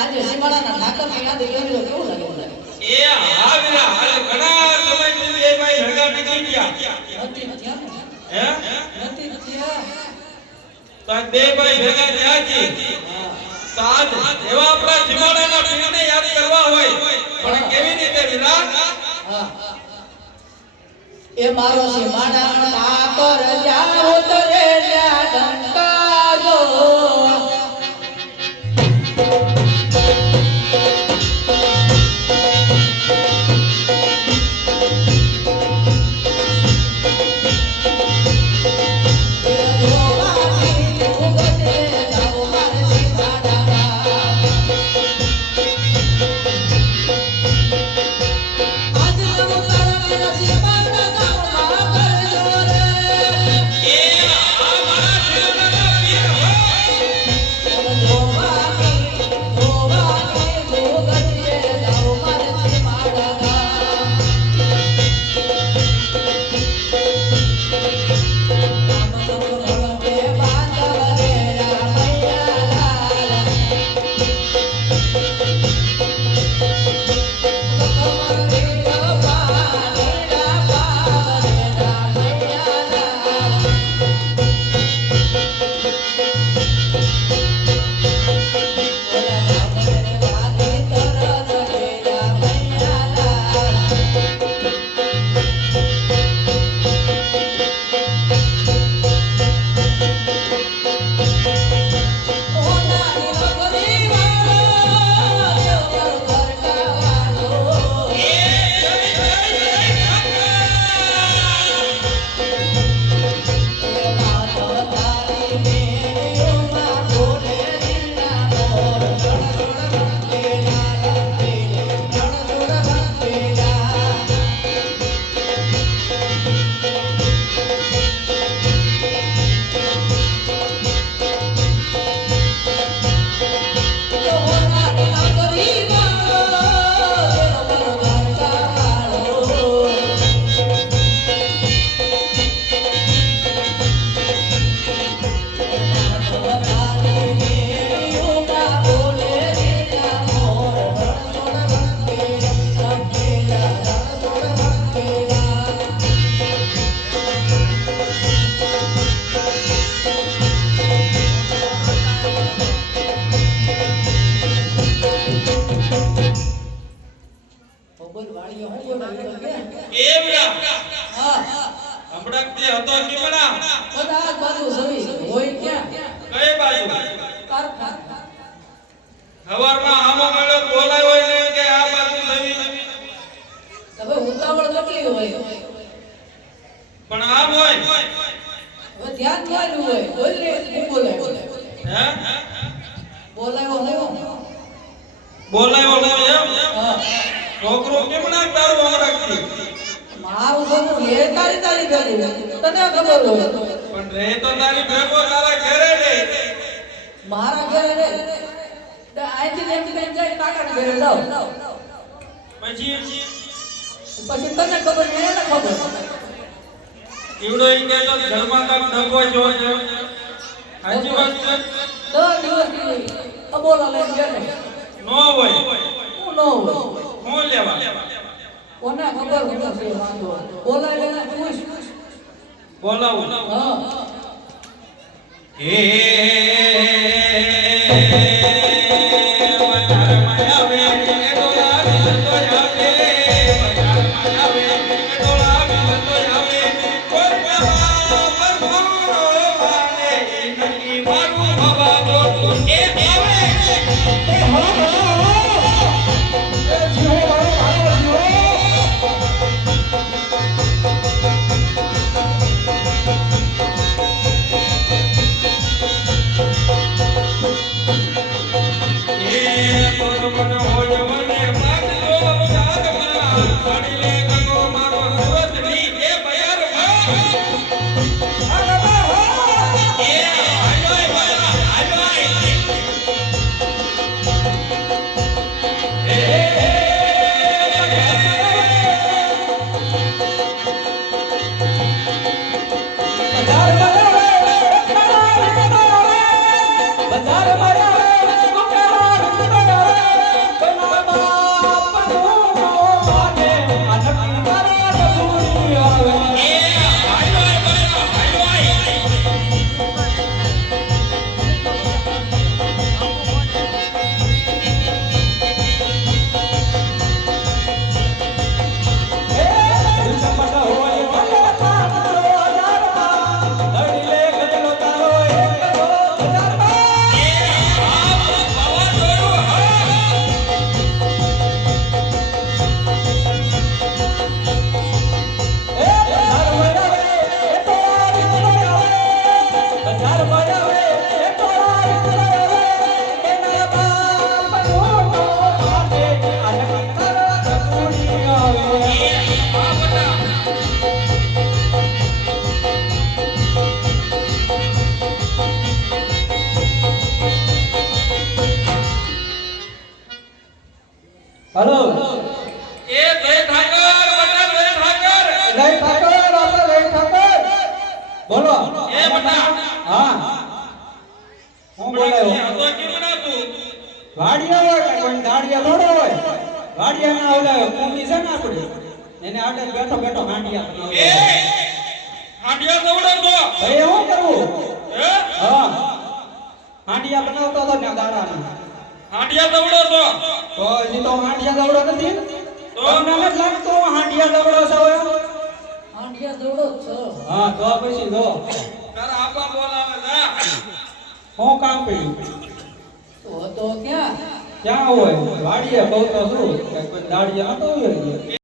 આજે સીમાડાના ઠાકર ની યાદ કેવી કેવું લાગે એ હા વિરા હાલ ઘણા સમયથી બે ભાઈ ભેગા નથી ગયા નથી થયા હે નથી થયા તો બે ભાઈ ભેગા થયા છે તો આજ એવા આપણા જીમાડાના પીરને યાદ કરવા હોય પણ કેવી રીતે વિરા હા એ મારો સીમાડા ઠાકર જાઓ તો રે ડંકા જો હવારમાં આમો મળ્યો બોલાયો એને કે આ બાજુ જવી હવે ઉતાવળ કેટલી હોય પણ આમ હોય હવે ધ્યાન થવાનું હોય બોલ રે હું બોલાયો હે બોલાયો હું બોલાયો નો એમ હા છોકરો કેમ ના તારું અમરાકતી મારું છોકરું એ તારી તારી ભેગું તને ખબર હોય પણ રે તો તારી ભેગો તારા ઘરે રે મારા ઘરે રે આઈથી જેમથી બેન જાય કાકાના ઘરે જાવ પછી તને ખબર મને ન ખબર ઈવડો ઈ કે તો ઘરમાં કામ ડગો જો છે હાજી વાત છે 10 દિવસ થી અબોલા લઈને ગયા ને નો હોય હું નો હોય હું લેવા કોને ખબર નથી વાંધો બોલાય લેને પૂછ બોલાવું હા હે હલો એ જય ઠાકર બટા જય ઠાકર જય ઠાકર આપણે જય ઠાકર બોલો એ બટા હા હું બોલાયો આ તો કેમ ના તું વાડિયા હોય કે કોઈ દાડિયા થોડો હોય વાડિયા ના ઓલા કુંડી છે ને આપડી એને આડે બેઠો બેઠો હાંડિયા એ હાંડિયા દવડો તો ભાઈ શું કરવું હે હા હાંડિયા બનાવતો હતો ને દાડાના હાંડિયા દવડો તો તો હજી તો હાંડિયા દવડો નથી તો? તમને નથી લાગતો હાંડિયા દવડો છે હવે આંડિયા દોડો જ છો હા તો પછી જો તારા આપા બોલાવે જા હું કામ કર્યું તો ક્યાં ક્યાં હોય વાડીએ બહુ તો શું કે કોઈ દાડિયા નતો હોય